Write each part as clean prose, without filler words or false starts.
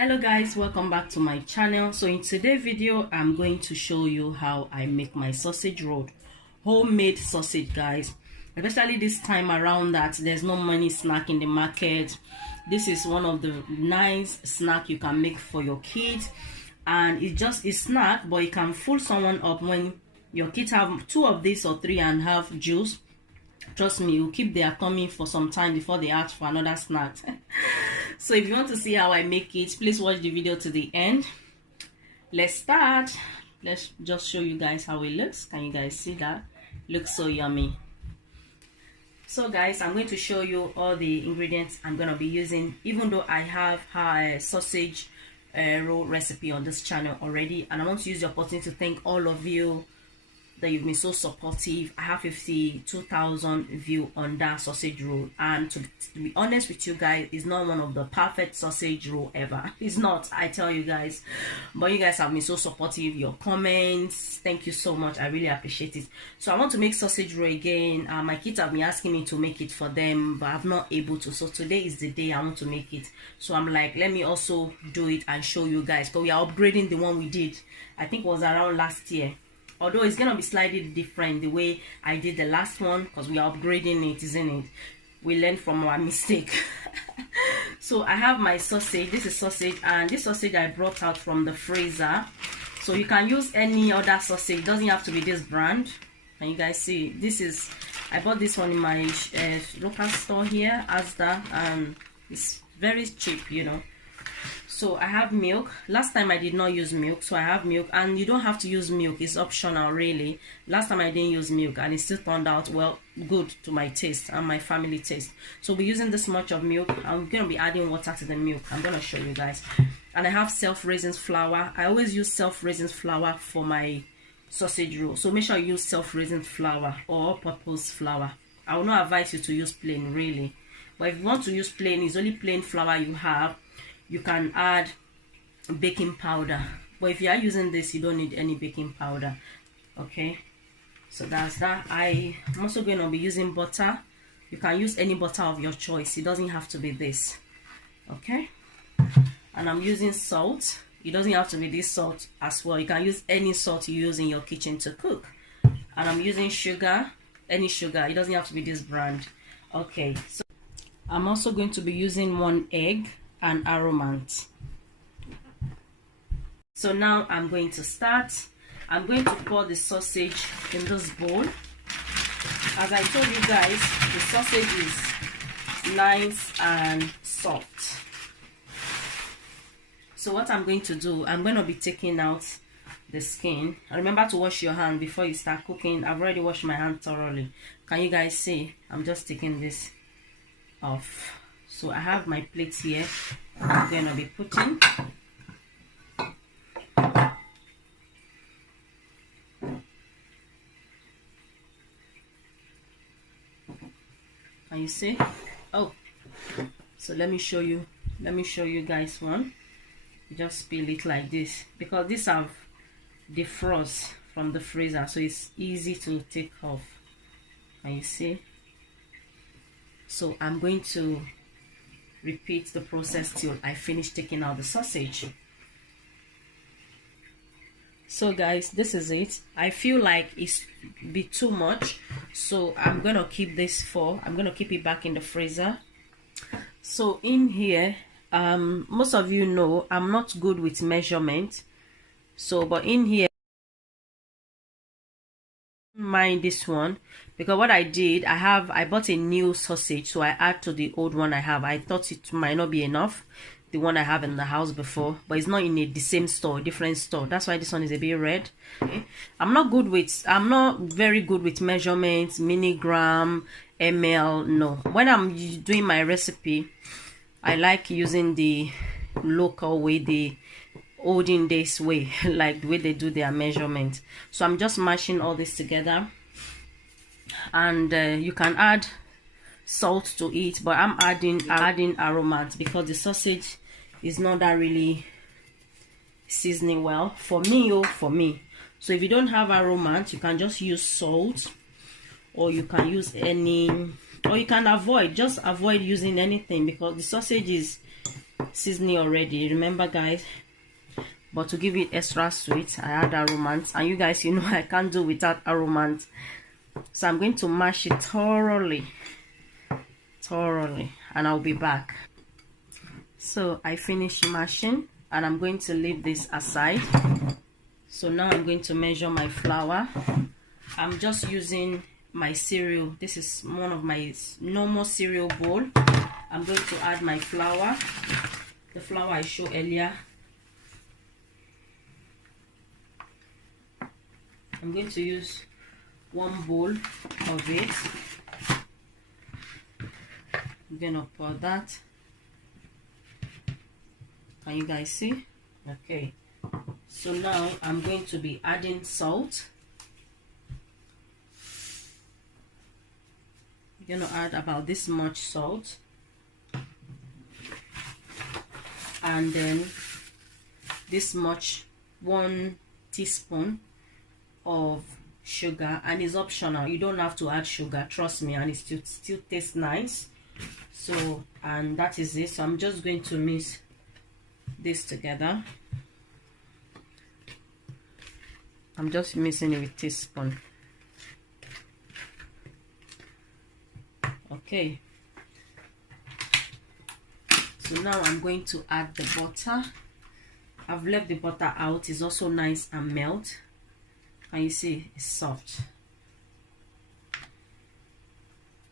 Hello guys, welcome back to my channel. So in today's video I'm going to show you how I make my sausage roll. Homemade sausage, guys, especially this time around that there's no money snack in the market. This is one of the nice snack you can make for your kids, and it's just a snack, but it can fool someone up when your kids have 2 of this or 3 and have juice. Trust me, you'll keep their tummy for some time before they ask for another snack. So if you want to see how I make it, please watch the video to the end. Let's start. Let's just show you guys how it looks. Can you guys see that? Looks so yummy. So guys, I'm going to show you all the ingredients I'm going to be using, even though I have a sausage roll recipe on this channel already. And I want to use the opportunity to thank all of you that you've been so supportive. I have 52,000 views on that sausage roll, and to be honest with you guys, it's not one of the perfect sausage roll ever. It's not, I tell you guys, but you guys have been so supportive. Your comments, thank you so much, I really appreciate it. So I want to make sausage roll again. My kids have been asking me to make it for them, but I'm not able to. So today is the day I want to make it. So I'm like, let me also do it and show you guys, because we are upgrading the one we did, I think it was around last year. Although it's gonna be slightly different the way I did the last one, because we are upgrading it, isn't it? We learned from our mistake. So I have my sausage. This is sausage, and this sausage I brought out from the freezer. So you can use any other sausage, it doesn't have to be this brand. Can you guys see? This is, I bought this one in my local store here, Asda, and it's very cheap, you know. So I have milk. Last time I did not use milk, so I have milk, and you don't have to use milk, it's optional really. Last time I didn't use milk and it still turned out well good to my taste and my family taste. So we're using this much of milk. I'm going to be adding water to the milk. I'm going to show you guys. And I have self-raising flour. I always use self-raising flour for my sausage roll, so make sure you use self-raising flour or all-purpose flour. I will not advise you to use plain really, but if you want to use plain, it's only plain flour you have, you can add baking powder. But if you are using this, you don't need any baking powder. Okay, so that's that. I'm also going to be using butter. You can use any butter of your choice, it doesn't have to be this. Okay, and I'm using salt. It doesn't have to be this salt as well. You can use any salt you use in your kitchen to cook. And I'm using sugar, any sugar, it doesn't have to be this brand. Okay, so I'm also going to be using 1 egg and aromant. So now I'm going to start. I'm going to pour the sausage in this bowl. As I told you guys, the sausage is nice and soft. So what I'm going to do, I'm going to be taking out the skin. And remember to wash your hand before you start cooking. I've already washed my hand thoroughly. Can you guys see? I'm just taking this off. So I have my plate here. I'm going to be putting. Can you see? Oh, so let me show you. Let me show you guys one. Just peel it like this, because these have defrost from the freezer, so it's easy to take off. Can you see? So I'm going to repeat the process till I finish taking out the sausage. So guys, this is it. I feel like it's a bit too much, so I'm gonna keep this I'm gonna keep it back in the freezer. So in here, most of you know I'm not good with measurement, so but in here, mind this one, because what I did, I bought a new sausage, so I add to the old one I have. I thought it might not be enough, the one I have in the house before, but it's not in the same store, different store. That's why this one is a bit red. Okay. I'm not very good with measurements, milligram, ml. No, when I'm doing my recipe, I like using the local way, the olden days way, like the way they do their measurement. So I'm just mashing all this together, and you can add salt to it, but I'm adding aromats because the sausage is not that really seasoning well for me. So if you don't have aromat, you can just use salt, or you can use any, or you can avoid, just avoid using anything, because the sausage is seasoning already, remember guys, but to give it extra sweet I add aromant, and you guys, you know, I can't do without aromant. So I'm going to mash it thoroughly, and I'll be back. So I finished mashing and I'm going to leave this aside. So now I'm going to measure my flour. I'm just using my cereal. This is one of my normal cereal bowl. I'm going to add my flour, the flour I showed earlier. I'm going to use 1 bowl of it. I'm gonna pour that. Can you guys see? Okay, so now I'm going to be adding salt. I'm gonna add about this much salt, and then this much, 1 teaspoon of sugar, and it's optional. You don't have to add sugar, trust me, and it still tastes nice. So, and that is it. So I'm just going to mix this together. I'm just mixing it with teaspoon. Okay, so now I'm going to add the butter. I've left the butter out. It's also nice and melt, and you see it's soft.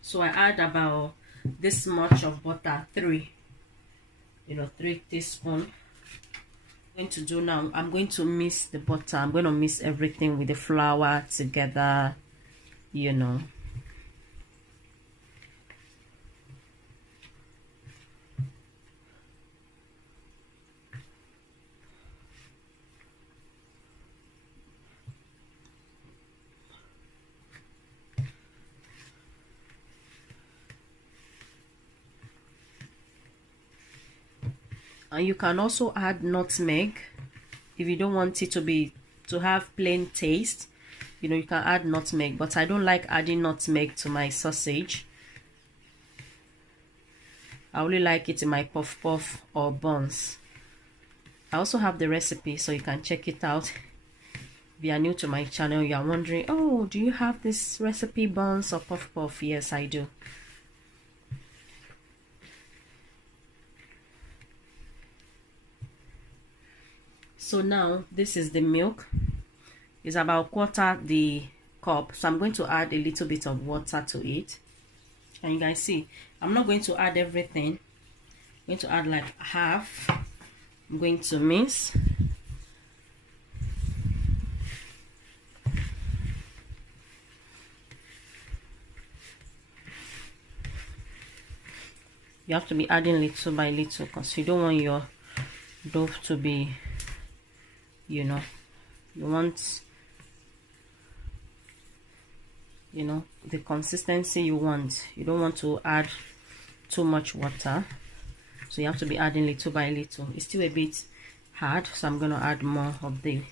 So I add about this much of butter, 3 teaspoons. I'm going to do now, I'm going to mix the butter. I'm going to mix everything with the flour together, you know. And you can also add nutmeg if you don't want it to have plain taste. You know, you can add nutmeg, but I don't like adding nutmeg to my sausage. I only like it in my puff puff or buns. I also have the recipe, so you can check it out. If you are new to my channel, you are wondering, oh, do you have this recipe, buns or puff puff? Yes, I do. So now this is the milk. It's about 1/4 the cup, so I'm going to add a little bit of water to it. And you guys see, I'm not going to add everything. I'm going to add like half. I'm going to mix. You have to be adding little by little, because you don't want your dough to be, you know, you want, you know, the consistency you want. You don't want to add too much water, so you have to be adding little by little. It's still a bit hard, so I'm going to add more of the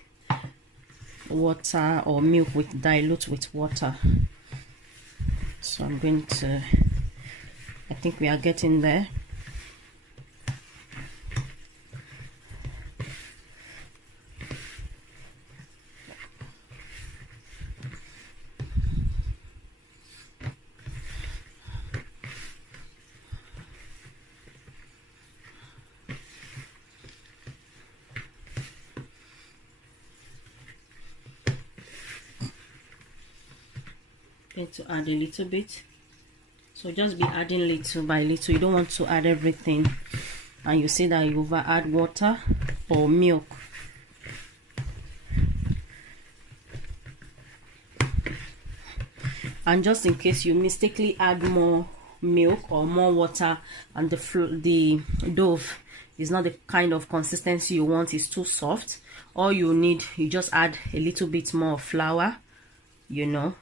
water or milk with dilute with water. So I'm going to, I think we are getting there. To add a little bit, so just be adding little by little. You don't want to add everything and you see that you over add water or milk. And just in case you mistakenly add more milk or more water and the dough is not the kind of consistency you want, it's too soft, all you need, you just add a little bit more flour, you know.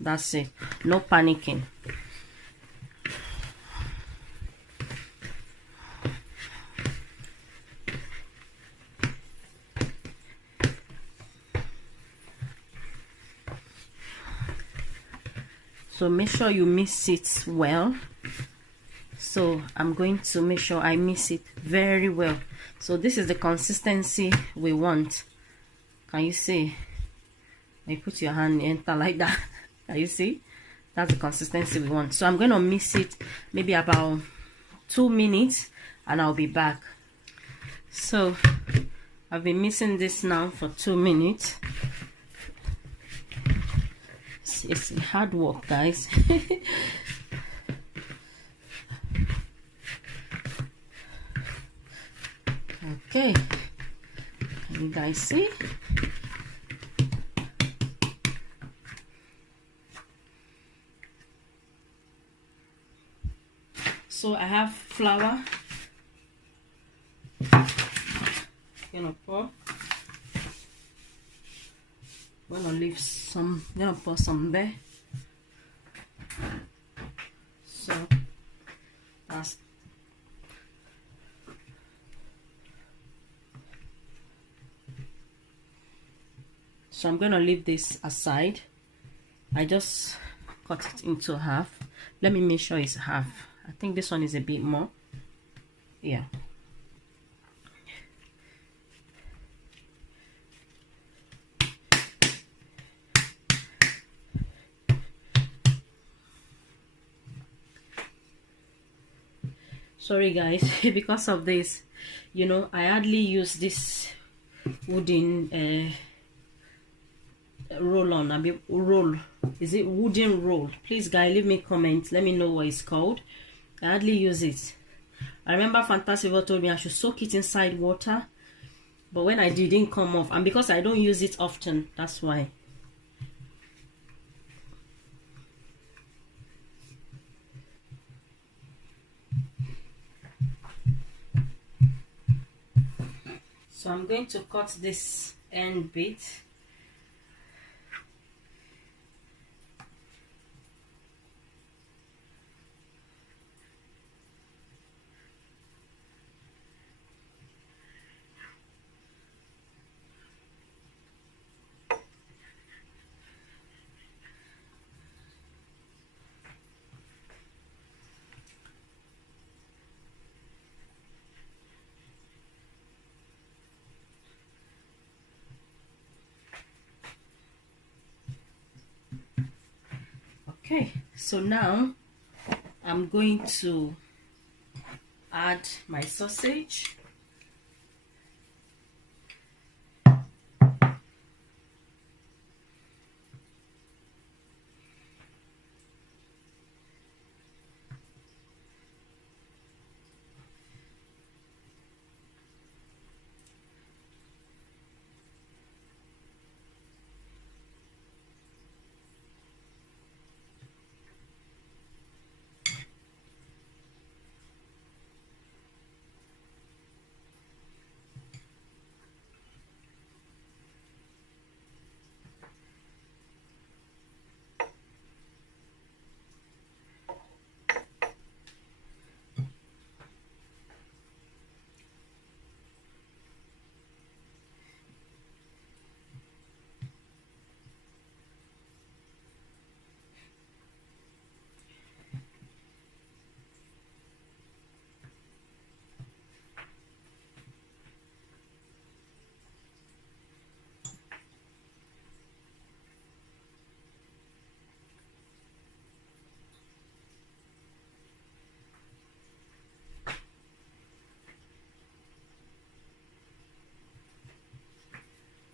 That's it. No panicking. So make sure you mix it well so I'm going to make sure I mix it very well. So this is the consistency we want. Can you see? You put your hand, enter like that. Can you see? That's the consistency we want. So I'm going to mix it maybe about 2 minutes and I'll be back. So I've been mixing this now for 2 minutes. It's hard work, guys. Okay, can you guys see? So I have flour. Gonna pour. Gonna leave some. Gonna pour some there. So that's. So I'm gonna leave this aside. I just cut it into half. Let me make sure it's half. I think this one is a bit more. Yeah. Sorry guys, because of this, you know, I hardly use this wooden roll on. I mean, roll. Is it wooden roll? Please guys, leave me comments. Let me know what it's called. I hardly use it. I remember Fantastic told me I should soak it inside water, but when I did, it didn't come off, and because I don't use it often, that's why. So I'm going to cut this end bit. Okay, so now I'm going to add my sausage.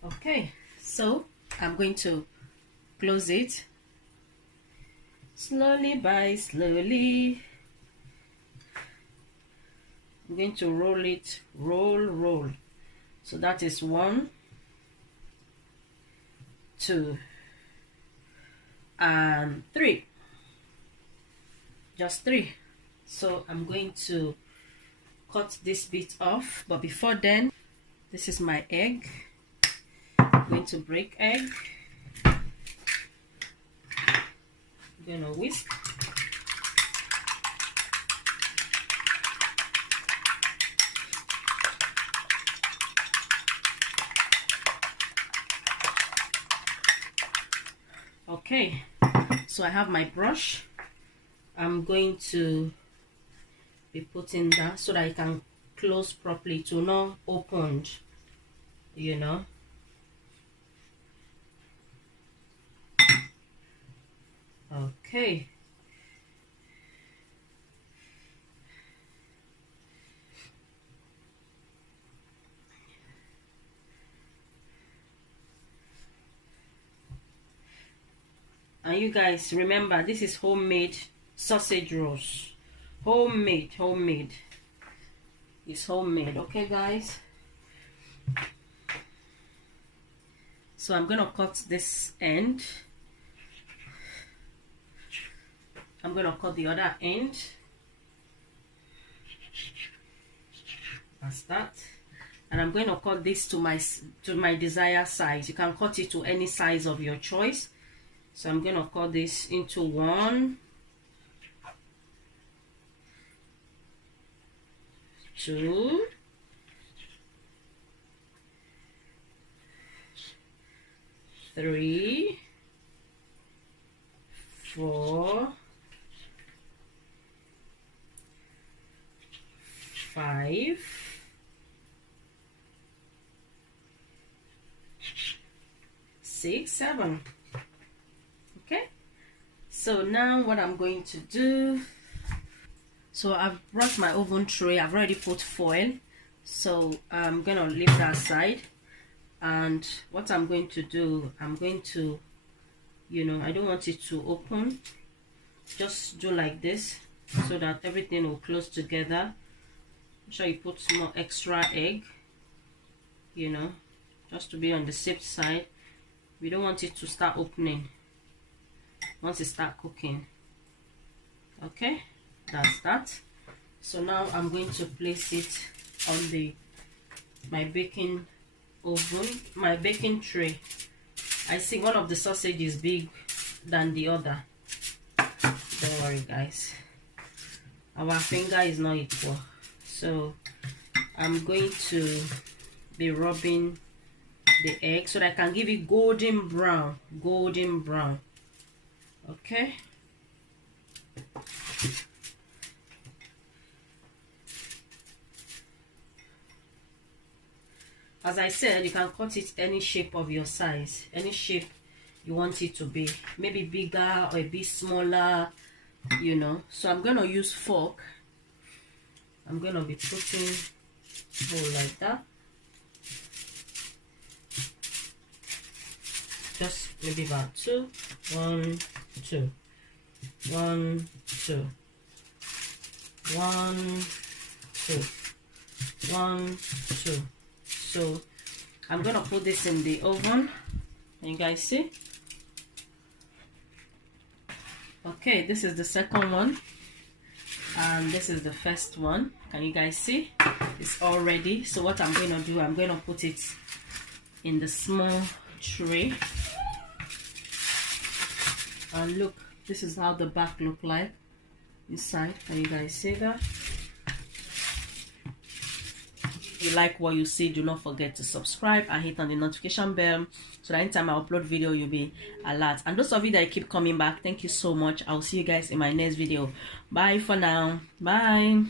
Okay, so I'm going to close it slowly by slowly. I'm going to roll it, roll. So that is 1, 2, and 3. Just 3. So I'm going to cut this bit off, but before then, this is my egg. I'm going to break egg. I'm going to whisk. Okay, so I have my brush. I'm going to be putting that so that it can close properly, to not open, you know. Okay. And you guys remember, this is homemade sausage rolls. Homemade. It's homemade. Okay guys, so I'm gonna cut this end. I'm gonna cut the other end. That's that. And I'm going to cut this to my desired size. You can cut it to any size of your choice. So I'm going to cut this into 1, 2, 3, 4, 5, 6, 7. Okay, so now what I'm going to do, so I've brought my oven tray. I've already put foil, so I'm gonna leave that aside. And what I'm going to do, I'm going to, you know, I don't want it to open, just do like this so that everything will close together. Make sure you put more extra egg, you know, just to be on the safe side. We don't want it to start opening once it start cooking. Okay, that's that. So now I'm going to place it on my baking oven, my baking tray. I see one of the sausage is big than the other. Don't worry guys, our finger is not equal. So I'm going to be rubbing the egg so that I can give it golden brown. Okay, as I said, you can cut it any shape of your size, any shape you want it to be, maybe bigger or a bit smaller, you know. So I'm gonna use fork. I'm gonna be putting more like that, just maybe about 2, 1, 2, 1, 2, 1, 2, 1, 2. So I'm gonna put this in the oven. Can you guys see? Okay, this is the second one and this is the first one. Can you guys see? It's all ready. So what I'm going to do, I'm going to put it in the small tray. And look, this is how the back look like inside. Can you guys see that? If you like what you see, do not forget to subscribe and hit on the notification bell so that anytime I upload video you'll be alert. And those of you that keep coming back, thank you so much. I'll see you guys in my next video. Bye for now. Bye.